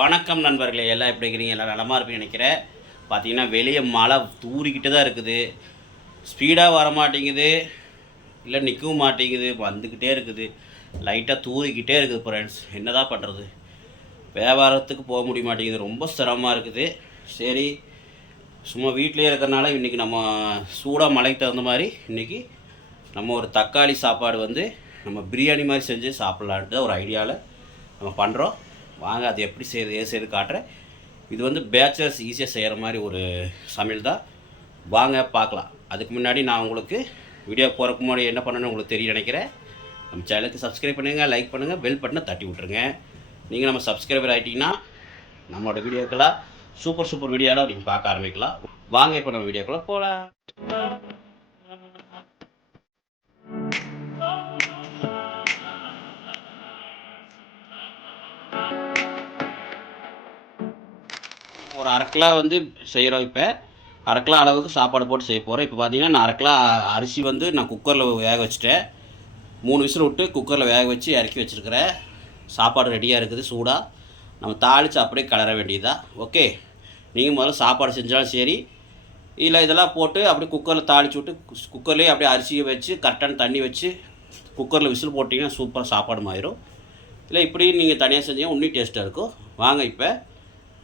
வணக்கம் நண்பர்களே எல்லாம் எப்படி இருக்கிறீங்க? எல்லாம் நலமாக இருப்பீங்கன்னு நினைக்கிறேன். பார்த்தீங்கன்னா வெளியே மழை தூறிக்கிட்டு தான் இருக்குது. ஸ்பீடாக வர மாட்டேங்குது. இல்லை நிற்கவும் மாட்டேங்குது. வந்துக்கிட்டே இருக்குது. லைட்டாக தூறிக்கிட்டே இருக்குது ஃப்ரெண்ட்ஸ் என்னதான் பண்ணுறது வியாபாரத்துக்கு போக முடிய மாட்டேங்குது. ரொம்ப சிரமமாக இருக்குது. சரி சும்மா வீட்டிலே இருக்கிறனால இன்றைக்கி நம்ம சூடாக மழைக்கு தகுந்த மாதிரி இன்றைக்கி நம்ம ஒரு தக்காளி சாப்பாடு வந்து நம்ம பிரியாணி மாதிரி செஞ்சு சாப்பிட்லான்ட்டு ஒரு ஐடியாவில் நம்ம பண்ணுறோம் வாங்க அது எப்படி செய்கிறது ஏது செய்யுது காட்டுறேன். இது வந்து பேச்சுலர்ஸ் ஈஸியாக செய்கிற மாதிரி ஒரு சமையல் தான். வாங்க பார்க்கலாம். அதுக்கு முன்னாடி நான் உங்களுக்கு வீடியோ போகிறக்கு முன்னாடி என்ன பண்ணணும்னு உங்களுக்கு தெரியும் நினைக்கிறேன். நம்ம சேனலுக்கு சப்ஸ்கிரைப் பண்ணுங்கள் லைக் பண்ணுங்கள் பெல் பட்டனை தட்டி விட்ருங்க நீங்கள் நம்ம சப்ஸ்கிரைபர் ஆகிட்டிங்கன்னா நம்மளோட வீடியோக்கெல்லாம் சூப்பர் சூப்பர் வீடியோலாம் நீங்கள் பார்க்க ஆரம்பிக்கலாம். வாங்க இப்போ நம்ம வீடியோக்குள்ளே போகலாம் அரைக்கிலா வந்து செய்கிறோம் இப்போ. அரைக்கிலா அளவுக்கு சாப்பாடு போட்டு செய்ய போகிறோம் இப்போ பார்த்தீங்கன்னா நான் அரைக்கிலா அரிசி வந்து நான் குக்கரில் வேக வச்சுட்டேன். மூணு விசில் விட்டு குக்கரில் வேக வச்சு இறக்கி வச்சுருக்கிறேன். சாப்பாடு ரெடியாக இருக்குது சூடாக நம்ம தாளித்து அப்படியே கிளற வேண்டியதா ஓகே நீங்கள் முதல்ல சாப்பாடு செஞ்சாலும் சரி இல்லை இதெல்லாம் போட்டு அப்படியே குக்கரில் தாளித்து விட்டு குக்கர்லேயே அப்படியே அரிசியை வச்சு கரெக்டான தண்ணி வச்சு குக்கரில் விசில் போட்டிங்கன்னா சூப்பராக சாப்பாடு மாயிடும் இல்லை இப்படி நீங்கள் தனியாக செஞ்சீங்கன்னா இன்னும் டேஸ்ட்டாக இருக்கும். வாங்க இப்போ.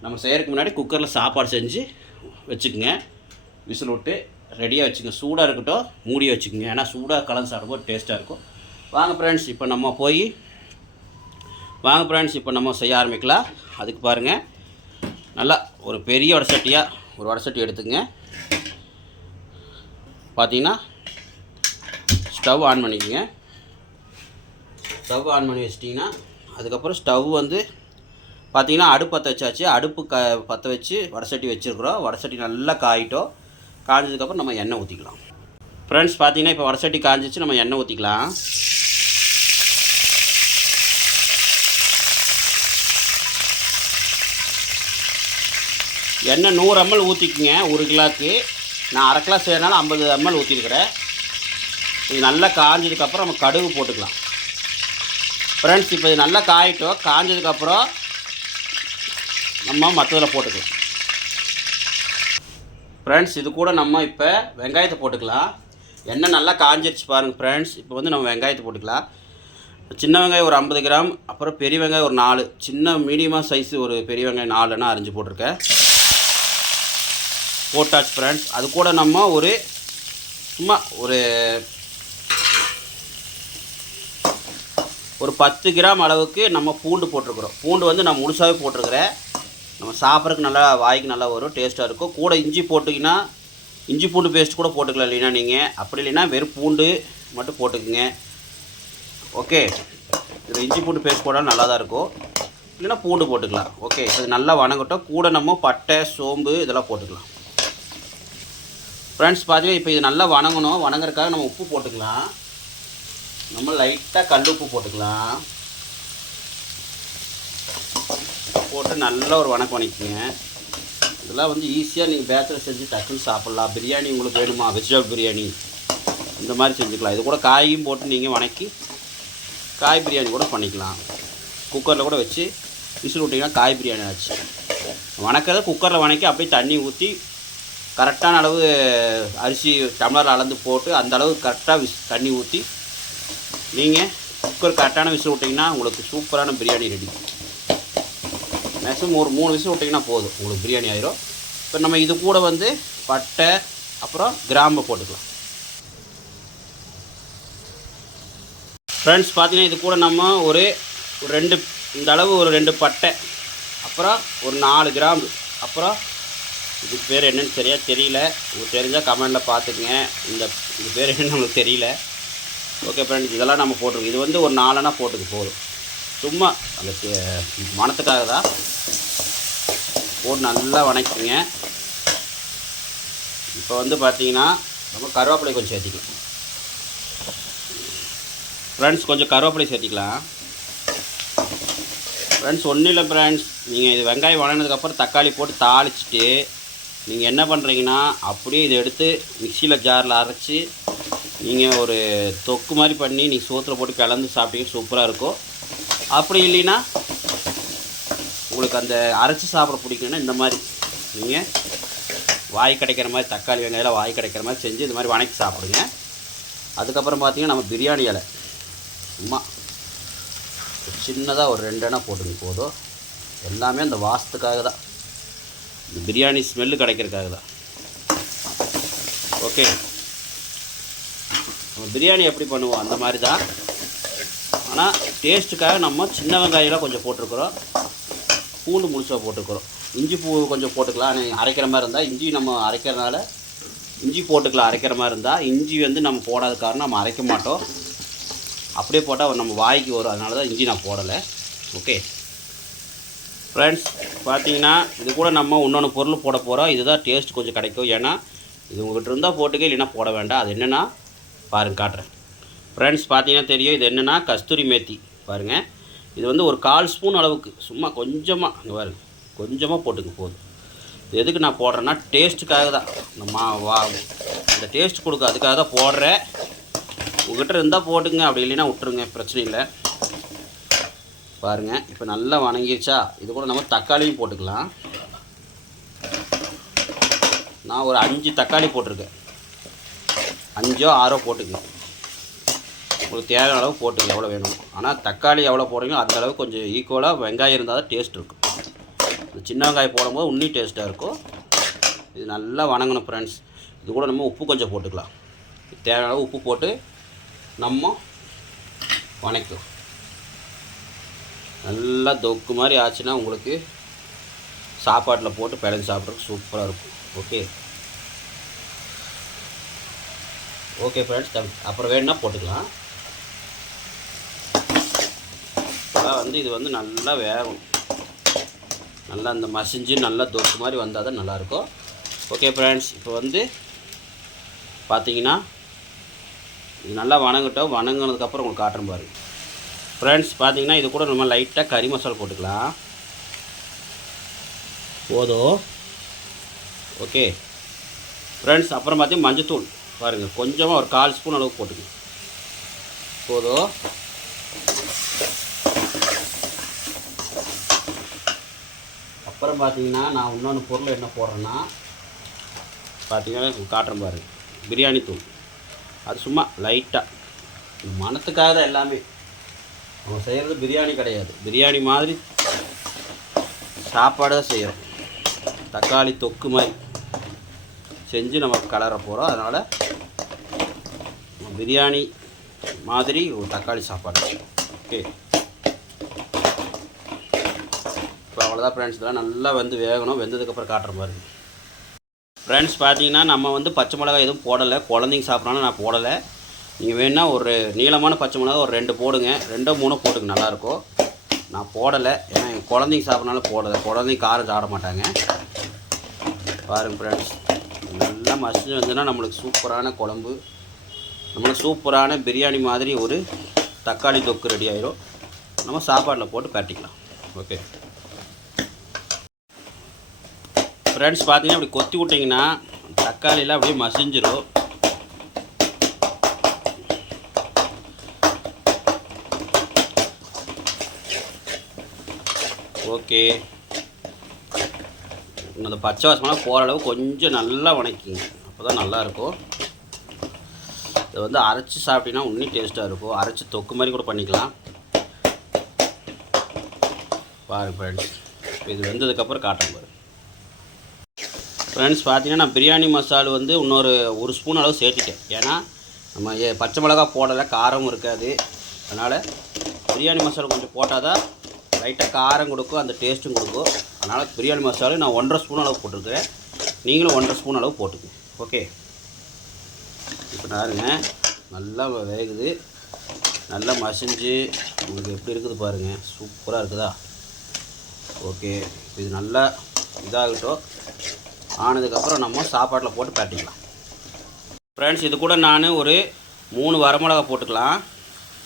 நம்ம செய்கிறதுக்கு முன்னாடி குக்கரில் சாப்பாடு செஞ்சு வச்சுக்கோங்க. விசில் விட்டு ரெடியாக வச்சுக்கோங்க. சூடாக இருக்கட்டும் மூடி வச்சுக்கோங்க. ஏன்னா சூடாக கலந்து சாப்பிடும்போது டேஸ்ட்டாக இருக்கும். வாங்க ஃப்ரெண்ட்ஸ் இப்போ நம்ம போய் வாங்க ஃப்ரெண்ட்ஸ் இப்போ நம்ம செய்ய ஆரம்பிக்கலாம். அதுக்கு பாருங்கள் நல்லா ஒரு பெரிய வடசட்டியாக ஒரு வடசட்டி எடுத்துங்க பார்த்தீங்கன்னா ஸ்டவ் ஆன் பண்ணிக்கோங்க. ஸ்டவ் ஆன் பண்ணி வச்சிட்டிங்கன்னா அதுக்கப்புறம் ஸ்டவ் வந்து பார்த்தீங்கன்னா அடுப்பு பற்ற வச்சாச்சு. அடுப்பு க பற்ற வச்சு வடசட்டி வச்சுருக்குறோம். வடசட்டி நல்லா காயிட்டோம். காய்ஞ்சதுக்கப்புறம் நம்ம எண்ணெய் ஊற்றிக்கலாம் ஃப்ரெண்ட்ஸ் பார்த்தீங்கன்னா இப்போ வடசட்டி காய்ஞ்சிச்சு நம்ம எண்ணெய் ஊற்றிக்கலாம் எண்ணெய் நூறு எம்எல் ஊற்றிக்குங்க ஒரு கிலாக்கு நான் அரை கிலோ செய்யறதுனால ஐம்பது எம்எல் ஊற்றிருக்கிறேன் இது நல்லா காய்ஞ்சதுக்கப்புறம் நம்ம கடுகு போட்டுக்கலாம். ஃப்ரெண்ட்ஸ் இப்போ இது நல்லா காயிட்டோம். காய்ஞ்சதுக்கப்புறம் நம்ம மற்றதில் போட்டுக்கலாம். ஃப்ரெண்ட்ஸ் இது கூட நம்ம இப்போ வெங்காயத்தை போட்டுக்கலாம். எண்ணெய் நல்லா காஞ்சிருச்சு பாருங்கள் ஃப்ரெண்ட்ஸ் இப்போ வந்து நம்ம வெங்காயத்தை போட்டுக்கலாம். சின்ன வெங்காயம் ஒரு ஐம்பது கிராம் அப்புறம் பெரிய வெங்காயம் ஒரு நாலு. சின்ன மீடியமாக சைஸ் ஒரு பெரிய வெங்காயம் நாலுன்னா அரிஞ்சு போட்டிருக்கேன். போட்டாச்சு ஃப்ரெண்ட்ஸ் அது கூட நம்ம ஒரு சும்மா ஒரு ஒரு பத்து கிராம் அளவுக்கு நம்ம பூண்டு போட்டிருக்கிறோம். பூண்டு வந்து நான் முழுசாகவே போட்டிருக்கிறேன். நம்ம சாப்பிட்றதுக்கு நல்லா வாய்க்கு நல்லா வரும் டேஸ்ட்டாக இருக்கும். கூட இஞ்சி போட்டிங்கன்னா இஞ்சி பூண்டு பேஸ்ட் கூட போட்டுக்கலாம் இல்லைன்னா நீங்கள் அப்படி இல்லைன்னா வெறும் பூண்டு மட்டும் போட்டுக்குங்க. ஓகே இதில் இஞ்சி பூண்டு பேஸ்ட் போட்டால் நல்லா தான் இருக்கும். இல்லைன்னா பூண்டு போட்டுக்கலாம். ஓகே இது நல்லா வணங்கட்டும். கூட நம்ம பட்டை சோம்பு இதெல்லாம் போட்டுக்கலாம். ஃப்ரெண்ட்ஸ் பார்த்தீங்கன்னா இப்போ இது நல்லா வணங்கணும். வணங்குறதுக்காக நம்ம உப்பு போட்டுக்கலாம். நம்ம லைட்டாக கல் உப்பு போட்டுக்கலாம். போட்டு நல்லா ஒரு வணக்கம் வணக்கிங்க இதெல்லாம் வந்து ஈஸியாக நீங்கள் பேச்சலர் செஞ்சு டக்குன்னு சாப்பிட்லாம். பிரியாணி உங்களுக்கு வேணுமா? வெஜிடபிள் பிரியாணி. இந்த மாதிரி செஞ்சுக்கலாம். இது கூட காயும் போட்டு நீங்கள் வணக்கி காய் பிரியாணி கூட பண்ணிக்கலாம். குக்கரில் கூட வச்சு விசில் விட்டிங்கன்னா காய் பிரியாணி ஆச்சு. வணக்கிறத குக்கரில் வணக்கி அப்படியே தண்ணி ஊற்றி கரெக்டான அளவு அரிசி டம்ளர் அளந்து போட்டு அந்த அளவு கரெக்டாக விஸ் தண்ணி ஊற்றி நீங்கள் குக்கர் கரெக்டான விசில் விட்டிங்கன்னா உங்களுக்கு சூப்பரான பிரியாணி ரெடி மேக்ஸிமம் ஒரு மூணு விசில் விட்டிங்கன்னா போதும். உங்களுக்கு பிரியாணி ஆயிரும். இப்போ நம்ம இது கூட வந்து பட்டை அப்புறம் கிராம்பை போட்டுக்கலாம். ஃப்ரெண்ட்ஸ் பார்த்தீங்கன்னா இது கூட நம்ம ஒரு ஒரு ரெண்டு இந்த அளவு ஒரு ரெண்டு பட்டை அப்புறம் ஒரு நாலு கிராம்பு அப்புறம் இது பேர் என்னன்னு சரியாக தெரியல. உங்களுக்கு தெரிஞ்சால் கமெண்டில் பார்த்துக்குங்க இந்த இது பேர் என்னன்னு நம்மளுக்கு தெரியல. ஓகே ஃப்ரெண்ட்ஸ் இதெல்லாம் நம்ம போட்டிருக்கோம் இது வந்து ஒரு நாலனா போட்டுக்கு போதும். சும்மா அந்த மனத்துக்காக தான் போட்டு நல்லா வணக்கிங்க. இப்போ வந்து பார்த்தீங்கன்னா நம்ம கருவேப்பிலை கொஞ்சம் சேர்த்திக்கலாம். ஃப்ரெண்ட்ஸ் கொஞ்சம் கருவேப்பிலை சேர்த்திக்கலாம். ஃப்ரெண்ட்ஸ் ஒன்றும் இல்லை ஃப்ரெண்ட்ஸ் நீங்கள் இது வெங்காயம் வணங்கினதுக்கப்புறம் தக்காளி போட்டு தாளிச்சிட்டு நீங்கள் என்ன பண்ணுறீங்கன்னா அப்படியே இதை எடுத்து மிக்சியில் ஜாரில் அரைச்சி நீங்கள் ஒரு தொக்கு மாதிரி பண்ணி நீங்கள் சோத்தில் போட்டு கலந்து சாப்பிட்டீங்க சூப்பராக இருக்கும். அப்படி இல்லைன்னா உங்களுக்கு அந்த அரைச்சி சாப்பிட பிடிக்குன்னா இந்த மாதிரி. நீங்கள் வாய் கிடைக்கிற மாதிரி தக்காளி வெங்காயம் வாய் கிடைக்கிற மாதிரி செஞ்சு இந்த மாதிரி வணக்கி சாப்பிடுங்க. அதுக்கப்புறம் பார்த்தீங்கன்னா நம்ம பிரியாணி இலை. சும்மா சின்னதாக ஒரு ரெண்டு எண்ணெய் போட்டுங்க போதும். எல்லாமே அந்த வாசத்துக்காக தான். இந்த பிரியாணி ஸ்மெல்லு கிடைக்கிறதுக்காக தான். ஓகே நம்ம பிரியாணி எப்படி பண்ணுவோம்? அந்த மாதிரி தான். ஆனால் டேஸ்ட்டுக்காக நம்ம சின்ன வெங்காயம்லாம் கொஞ்சம் போட்டிருக்கிறோம். பூண்டு முழுசாக போட்டுருக்குறோம். இஞ்சி பூ கொஞ்சம் போட்டுக்கலாம். ஆனால் அரைக்கிற மாதிரி இருந்தால் இஞ்சி நம்ம அரைக்கிறதுனால இஞ்சி போட்டுக்கலாம். அரைக்கிற மாதிரி இருந்தால் இஞ்சி வந்து நம்ம போடாத காரணம் நம்ம அரைக்க மாட்டோம். அப்படியே போட்டால் நம்ம வாய்க்கு வரும். அதனால தான் இஞ்சி நான் போடலை. ஓகே ஃப்ரெண்ட்ஸ் பார்த்தீங்கன்னா இது கூட நம்ம இன்னொன்று பொருள் போட போகிறோம் இதுதான் டேஸ்ட் கொஞ்சம் கிடைக்கும். ஏன்னா இது உங்கள்கிட்ட இருந்தால் போட்டுக்க இல்லைன்னா போட வேண்டாம். அது என்னென்னா பாருங்க காட்டுறேன். ஃப்ரெண்ட்ஸ் பார்த்தீங்கன்னா தெரியும் இது என்னென்னா கஸ்தூரி மேத்தி. பாருங்கள் இது வந்து ஒரு கால் ஸ்பூன் அளவுக்கு. சும்மா கொஞ்சமாக இங்கே பாருங்க. கொஞ்சமாக போட்டுக்க போதும். இது எதுக்கு நான் போடுறேன்னா டேஸ்ட்டுக்காக தான். நம்ம வா இந்த டேஸ்ட் கொடுக்க அதுக்காக தான் போடுறேன். உங்கள்கிட்ட இருந்தால் போட்டுங்க அப்படி இல்லைன்னா விட்டுருங்க. பிரச்சனை இல்லை. பாருங்கள் இப்போ நல்லா வணங்கிருச்சா? இது கூட நம்ம தக்காளியும் போட்டுக்கலாம். நான் ஒரு அஞ்சு தக்காளி போட்டிருக்கேன். அஞ்சோ ஆறோ போட்டுக்கங்க. உங்களுக்கு தேவையான அளவு போட்டுங்க எவ்வளோ வேணும். ஆனால் தக்காளி எவ்வளோ போடுறீங்களோ அந்த அளவுக்கு கொஞ்சம் ஈக்குவலாக வெங்காயம் இருந்தால் தான் டேஸ்ட் இருக்கும். இந்த சின்ன வெங்காயம் போடும்போது இன்னும் டேஸ்ட்டாக இருக்கும். இது நல்லா வணங்கணும் ஃப்ரெண்ட்ஸ் இது கூட நம்ம உப்பு கொஞ்சம் போட்டுக்கலாம். தேவையான அளவு உப்பு போட்டு நம்ம வணக்கம் நல்லா தொக்கு மாதிரி ஆச்சுன்னா உங்களுக்கு சாப்பாட்டில் போட்டு பிழைஞ்சு சாப்பிட்றதுக்கு சூப்பராக இருக்கும். ஓகே ஓகே ஃப்ரெண்ட்ஸ் அப்புறம் வேணுன்னா போட்டுக்கலாம். இப்போலாம் வந்து இது வந்து நல்லா வேகும். நல்லா அந்த மசிஞ்சு நல்லா தோசை மாதிரி வந்தால் தான் நல்லாயிருக்கும். ஓகே ஃப்ரெண்ட்ஸ் இப்போ வந்து பார்த்தீங்கன்னா இது நல்லா வணங்கட்டும். வணங்கினதுக்கப்புறம் உங்களுக்கு காட்டுறேன் பாருங்க ஃப்ரெண்ட்ஸ் பார்த்தீங்கன்னா இது கூட நம்ம லைட்டாக கறி மசாலா போட்டுக்கலாம். போதும். ஓகே ஃப்ரெண்ட்ஸ் அப்புறம் பார்த்தீங்கன்னா மஞ்சத்தூள் பாருங்கள் கொஞ்சமாக ஒரு கால் ஸ்பூன் அளவுக்கு போட்டுக்கணும். போதும். அப்புறம் பார்த்தீங்கன்னா நான் இன்னொன்று பொருள் என்ன போடுறேன்னா பார்த்தீங்கன்னா காட்டுறேன் பாருங்க பிரியாணி தூள். அது சும்மா லைட்டாக மனத்துக்காக தான் எல்லாமே. நம்ம செய்கிறது பிரியாணி கிடையாது. பிரியாணி மாதிரி சாப்பாடு தான் செய்கிறோம் தக்காளி தொக்கு மாதிரி செஞ்சு நம்ம கலர போகிறோம் அதனால் பிரியாணி மாதிரி ஒரு தக்காளி சாப்பாடு ஓகே இப்போ அவ்வளோதான் ஃப்ரெண்ட்ஸ் இதெல்லாம் நல்லா வந்து வேகணும். வெந்ததுக்கப்புறம் காட்டுற மாதிரி ஃப்ரெண்ட்ஸ் பார்த்தீங்கன்னா நம்ம வந்து பச்சை மிளகாய் எதுவும் போடலை. குழந்தைங்க சாப்பிட்றாலும் நான் போடலை. நீங்கள் வேணால் ஒரு நீளமான பச்சை மிளகாய் ஒரு ரெண்டு போடுங்க. ரெண்டோ மூணோ போட்டுங்க நல்லாயிருக்கும் நான் போடலை. ஏன்னா எங்கள் குழந்தைங்க சாப்பிட்றனால போடலை. குழந்தைங்க காரம் சாப்பிட மாட்டாங்க. பாருங்கள் ஃப்ரெண்ட்ஸ் நல்லா மசிஞ்சு வந்துன்னா நம்மளுக்கு சூப்பரான குழம்பு. நம்மளுக்கு சூப்பரான பிரியாணி மாதிரி ஒரு தக்காளி தொக்கு ரெடி ஆயிரும். நம்ம சாப்பாட்டில் போட்டு பரட்டிக்கலாம். ஓகே ஃப்ரெண்ட்ஸ் பார்த்தீங்கன்னா அப்படி கொத்தி விட்டிங்கன்னா தக்காளியெலாம் அப்படியே மசிஞ்சிரும். ஓகே. அந்த பச்சை வாசமெல்லாம் போகிற அளவு கொஞ்சம் நல்லா வணக்கிங்க. அப்போ தான் நல்லாயிருக்கும் இதை வந்து அரைச்சி சாப்பிட்டீங்கன்னா இன்னும் டேஸ்ட்டாக இருக்கும். அரைச்சி தொக்கு மாதிரி கூட பண்ணிக்கலாம். பாருங்க ஃப்ரெண்ட்ஸ் இது வெந்ததுக்கப்புறம் காட்டுறேன் பாரு ஃப்ரெண்ட்ஸ் பார்த்தீங்கன்னா நான் பிரியாணி மசால் வந்து இன்னொரு ஒரு ஸ்பூன் அளவு சேர்த்துட்டேன். ஏன்னா நம்ம ஏ பச்சை மிளகா போடலை காரமும் இருக்காது. அதனால் பிரியாணி மசாலா கொஞ்சம் போட்டால் தான் லைட்டாக காரம் கொடுக்கும் அந்த டேஸ்ட்டும் கொடுக்கும். அதனால் பிரியாணி மசாலா நான் ஒன்றரை ஸ்பூன் அளவு போட்டிருக்கிறேன். நீங்களும் ஒன்றரை ஸ்பூன் அளவு போட்டுக்கோங்க. ஓகே இப்போ பாருங்க நல்லா வேகுது. நல்லா மசிஞ்சு உங்களுக்கு எப்படி இருக்குது பாருங்கள் சூப்பராக இருக்குதா? ஓகே இது நல்லா இதாகட்டும். ஆனதுக்கப்புறம் நம்ம சாப்பாட்டில் போட்டு பரட்டிக்கலாம். ஃப்ரெண்ட்ஸ் இது கூட நான் ஒரு மூணு வரமிளகா போட்டுக்கலாம்.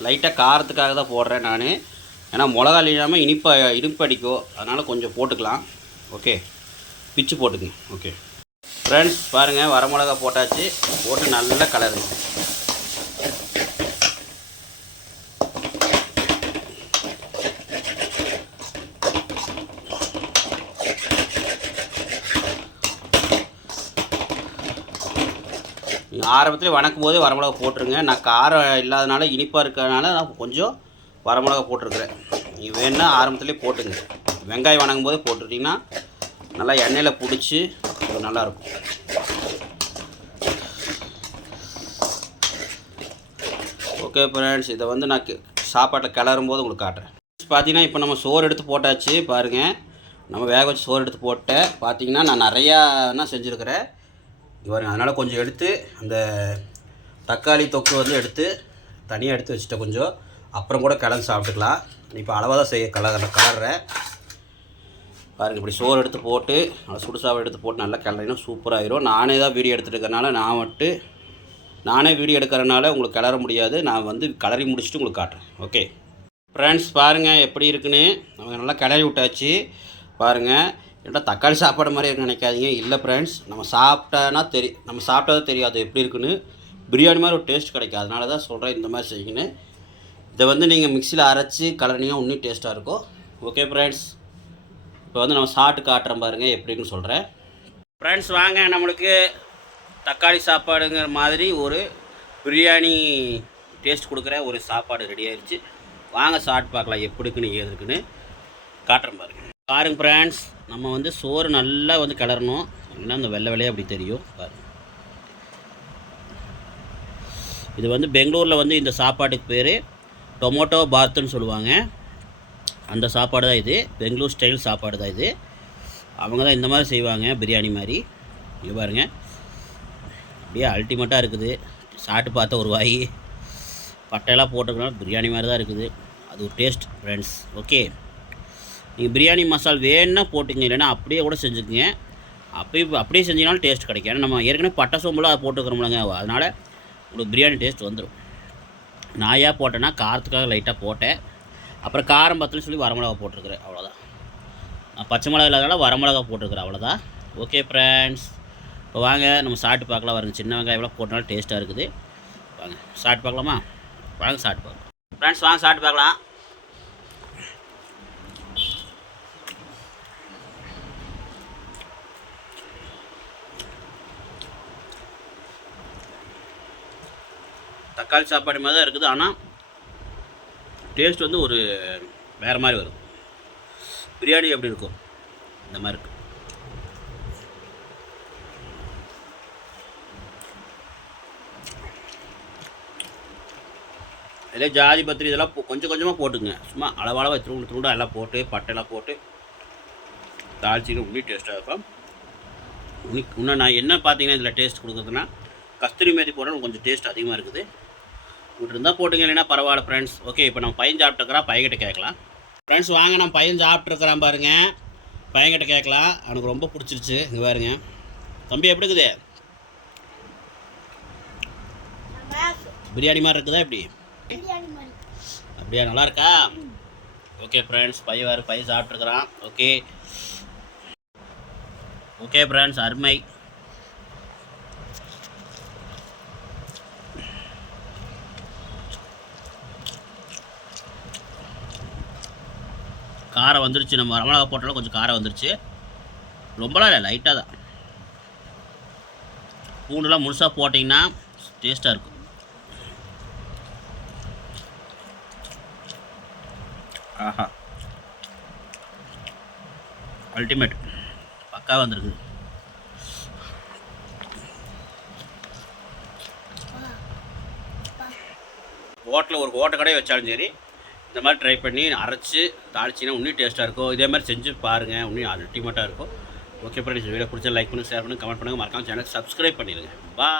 லைட்டாக காரத்துக்காக தான் போடுறேன் நான். ஏன்னா மிளகா இல்லாமல் இனிப்பா இனிப்பு அடிக்கும். அதனால் கொஞ்சம் போட்டுக்கலாம். ஓகே பிச்சு போட்டுக்கங்க ஓகே ஃப்ரெண்ட்ஸ் பாருங்கள் வரமிளகா போட்டாச்சு. போட்டு நல்லா கலருங்க. ஆரம்பத்தில் வணக்கும் போதே வரமிளகா போட்டுருங்க. நான் காரம் இல்லாதனால இனிப்பாக இருக்கிறதுனால நான் கொஞ்சம் வரமிளகா போட்டிருக்கிறேன். நீங்கள் வேணுன்னா ஆரம்பத்துலேயே போட்டுங்க. வெங்காயம் வணங்கும் போது போட்டுட்டிங்கன்னா நல்லா எண்ணெயில் பிடிச்சி அது நல்லாயிருக்கும். ஓகே ஃப்ரெண்ட்ஸ் இதை வந்து நான் சாப்பாட்டில் கிளறும் போது உங்களுக்கு காட்டுறேன். பார்த்தீங்கன்னா இப்போ நம்ம சோறு எடுத்து போட்டாச்சு பாருங்கள் நம்ம வேக வச்சு சோறு எடுத்து போட்டேன் பார்த்தீங்கன்னா நான் நிறையா என்ன செஞ்சுருக்கிறேன். பாருங்க அதனால் கொஞ்சம் எடுத்து அந்த தக்காளி தொக்கு வந்து எடுத்து தனியாக எடுத்து வச்சுட்டேன் கொஞ்சம். அப்புறம் கூட கலந்து சாப்பிட்டுக்கலாம். இப்போ அளவாக தான் செய்ய கலர் கலர்றேன் பாருங்க இப்படி சோறு எடுத்து போட்டு நல்லா சுடுசாவை எடுத்து போட்டு நல்லா கிளறினா சூப்பராகிடும் நானே தான் வீடியோ எடுத்துகிட்டு இருக்கறனால நான் வந்துட்டு நானே வீடியோ எடுக்கிறனால உங்களுக்கு கிளற முடியாது. நான் வந்து கலரி முடிச்சுட்டு உங்களுக்கு காட்டுறேன். ஓகே ஃப்ரெண்ட்ஸ் பாருங்கள் எப்படி இருக்குன்னு. நம்ம நல்லா கிளறி விட்டாச்சு. பாருங்கள் ஏன்டா தக்காளி சாப்பாடு மாதிரி நினைக்காதீங்க. இல்லை ஃப்ரெண்ட்ஸ் நம்ம சாப்பிட்டனா தெரி நம்ம சாப்பிட்டா தெரியாது எப்படி இருக்குன்னு. பிரியாணி மாதிரி ஒரு டேஸ்ட் கிடைக்கும். அதனால தான் சொல்கிறேன் இந்த மாதிரி செய்யுங்கன்னு. இதை வந்து நீங்கள் மிக்சியில் அரைச்சி கலரினீங்க இன்னும் டேஸ்ட்டாக இருக்கும். ஓகே ஃப்ரெண்ட்ஸ் இப்போ வந்து நம்ம சாப்பிட்டு காட்டுறேன் பாருங்கள் எப்படின்னு சொல்கிறேன் ஃப்ரெண்ட்ஸ் வாங்க. நம்மளுக்கு தக்காளி சாப்பாடுங்கிற மாதிரி ஒரு பிரியாணி டேஸ்ட் கொடுக்குற ஒரு சாப்பாடு ரெடி ஆயிடுச்சு வாங்க சாப்பிட்டு பார்க்கலாம் எப்படி இருக்குன்னு ஏது இருக்குன்னு. காட்டுறேன் பாருங்கள் பாருங்க ஃப்ரெண்ட்ஸ் நம்ம வந்து சோறு நல்லா வந்து கிளறணும். அப்படின்னா அந்த வெள்ளை வெள்ளையே அப்படி தெரியும். பாருங்க. இது வந்து பெங்களூரில் வந்து இந்த சாப்பாட்டுக்கு பேர் டொமோட்டோ பாத்துன்னு சொல்லுவாங்க. அந்த சாப்பாடு தான் இது. பெங்களூர் ஸ்டைல் சாப்பாடு தான் இது. அவங்க தான் இந்த மாதிரி செய்வாங்க பிரியாணி மாதிரி. இங்கே பாருங்க. அப்படியே அல்டிமேட்டாக இருக்குது. சாப்பிட்டு பார்த்த ஒரு வாய். பட்டையெல்லாம் போட்டுக்கனால பிரியாணி மாதிரி தான் இருக்குது. அது ஒரு டேஸ்ட் ஃப்ரெண்ட்ஸ் ஓகே நீங்கள் பிரியாணி மசால் வேணுன்னா போட்டுங்க இல்லைன்னா அப்படியே கூட செஞ்சுக்கங்க. அப்படியே அப்படியே செஞ்சீங்கனாலும் டேஸ்ட் கிடைக்கும். ஏன்னா நம்ம ஏற்கனவே பட்டை சோம்புலாம் அதை போட்டுக்கிறோம்லங்க. அதனால் உங்களுக்கு பிரியாணி டேஸ்ட் வந்துடும் நான் ஏன் போட்டேன்னா காரத்துக்காக லைட்டாக போட்டேன். அப்புறம் காரம் பத்தலன்னு சொல்லி வரமிளகா போட்டிருக்கிறேன் அவ்வளோதான் நான் பச்சை மிளகா இல்லாதனால வரமிளகா போட்டிருக்கிறேன் அவ்வளோதான் ஓகே ஃப்ரெண்ட்ஸ் இப்போ வாங்க நம்ம சாப்பிட்டு பார்க்கலாம். வருங்க சின்ன வெங்காயம் எவ்வளோ போட்டனாலும் டேஸ்ட்டாக இருக்குது. வாங்க சாப்பிட்டு பார்க்கலாமா? வாங்க சாப்பிட்டு பார்க்கலாம். ஃப்ரெண்ட்ஸ் வாங்க சாப்பிட்டு பார்க்கலாம். தக்காளி சாப்பாடு மாதிரி தான் இருக்குது. ஆனால் டேஸ்ட் வந்து ஒரு வேறு மாதிரி வரும். பிரியாணி எப்படி இருக்கும் இந்த மாதிரி இருக்கும் இதில் ஜாதி பத்திரி இதெல்லாம் கொஞ்சம் கொஞ்சமாக போட்டுங்க. சும்மா அளவளவாக துருண்டு துருண்டாக எல்லாம் போட்டு பட்டையெல்லாம் போட்டு தாளிச்சிக்க உண்ணி டேஸ்ட்டாக இருக்கும். உனி இன்னும் நான் என்ன பார்த்தீங்கன்னா இதில் டேஸ்ட் கொடுக்குறதுன்னா கஸ்தூரி மேத்தி போட்டால் கொஞ்சம் டேஸ்ட் அதிகமாக இருக்குது. இப்படி இருந்தால் போட்டுங்க இல்லைன்னா பரவாயில்ல ஃப்ரெண்ட்ஸ் ஓகே இப்போ நம்ம பையன் சாப்பிட்டுருக்கிறான் பையன்கிட்ட கேட்கலாம். ஃப்ரெண்ட்ஸ் வாங்க நான் பையன் சாப்பிட்ருக்கிறான் பாருங்க. பையன்கிட்ட கேட்கலாம். அவனுக்கு ரொம்ப பிடிச்சிருச்சு. இங்கே பாருங்க. தம்பி எப்படி இருக்குது? பிரியாணி மாதிரி இருக்குதா எப்படி? அப்படியா நல்லா இருக்கா? ஓகே ஃப்ரெண்ட்ஸ் பையன் வேறு பையன் சாப்பிட்ருக்குறான் ஓகே ஓகே ஃப்ரெண்ட்ஸ் அருமை. காரம் வந்துருச்சு. நம்ம வரமிளகா போட்டாலும் கொஞ்சம் காரம் வந்துருச்சு. ரொம்பலாம் இல்லை லைட்டாக தான். பூண்டுலாம் முழுசாக போட்டிங்கன்னா டேஸ்ட்டாக இருக்கும். ஆஹா. அல்டிமேட் பக்கா வந்திருக்கு ஹோட்டலில் ஒரு ஹோட்டல் கடையை வச்சாலும் சரி இந்த மாதிரி ட்ரை பண்ணி அரைச்சி தாளிச்சிங்கன்னா இன்னும் டேஸ்ட்டாக இருக்கும். இதே மாதிரி செஞ்சு பாருங்கள் இன்னும் அல்டிமேட்டாக இருக்கும். ஓகே ஃப்ரெண்ட்ஸ் வீடியோ பிடிச்சா லைக் பண்ணுங்கள் ஷேர் பண்ணுங்கள் கமெண்ட் பண்ணுங்கள் மறக்காமல் சேனல் சப்ஸ்கிரைப் பண்ணிடுங்க. பா